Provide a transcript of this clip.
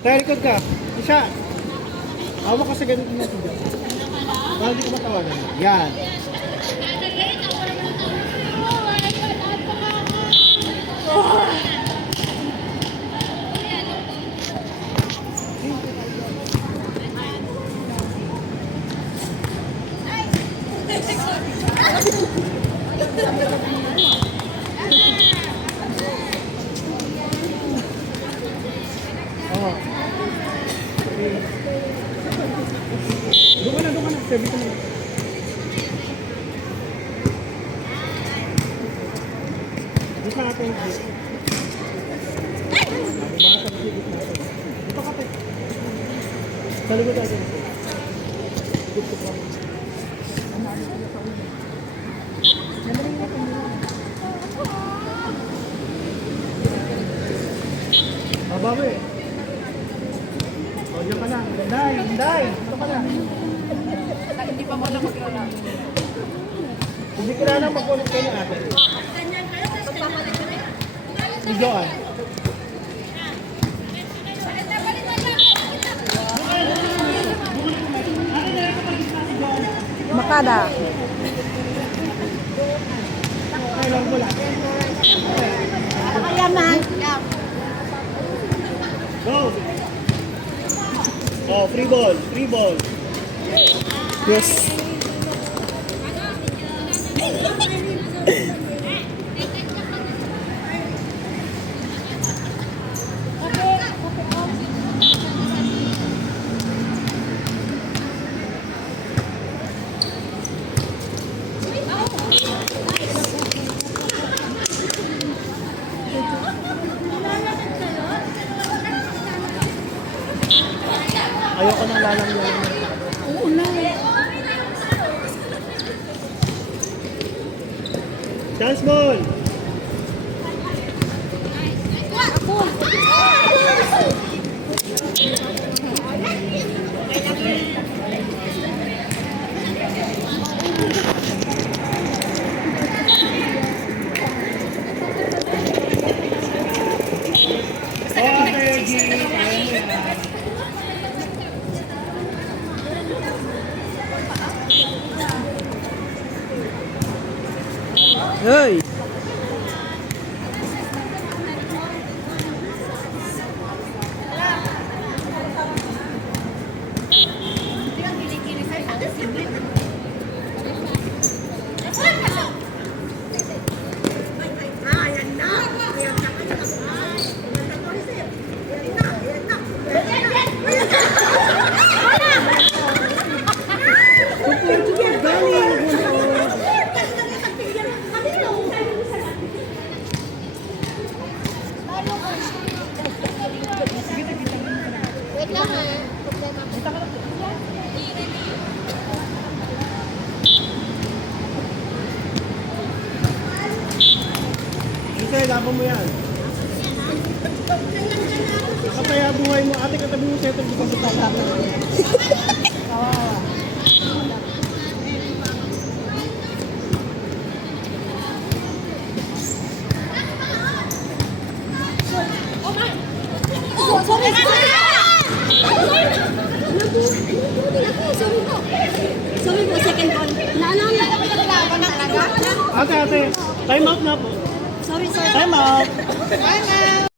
Tayo likod ka. Isa. Hawak ka sa ganito natin dyan. Para hindi ko matawagan. Yan. Oh. Doon ka na. Sabi ko na. Doon ka natin. Ito ka po. Sa likod natin. Babawi eh. O, diyan ka na. Hinday. Ito ka na. Hindi pa mo na maglala. Hindi kailangan mag-ulit kayo ng ate. Si Joan. Makada. Kailangan mo lang. Kaya man. Go! Oh, free ball. Free ball. Yes. Ayoko nang lalang-lalang. Oo na. Chance ball! Hey. Wait lang ha. Problema ko. Isa, laban mo yan. Nakataya buhay mo. Ate, katabi mo sa'yo. Hindi ka butala. Kawawa. Sorry po, second call. Naalala ko talaga. Ate. Time out na po. Sorry. Time out. Bye now.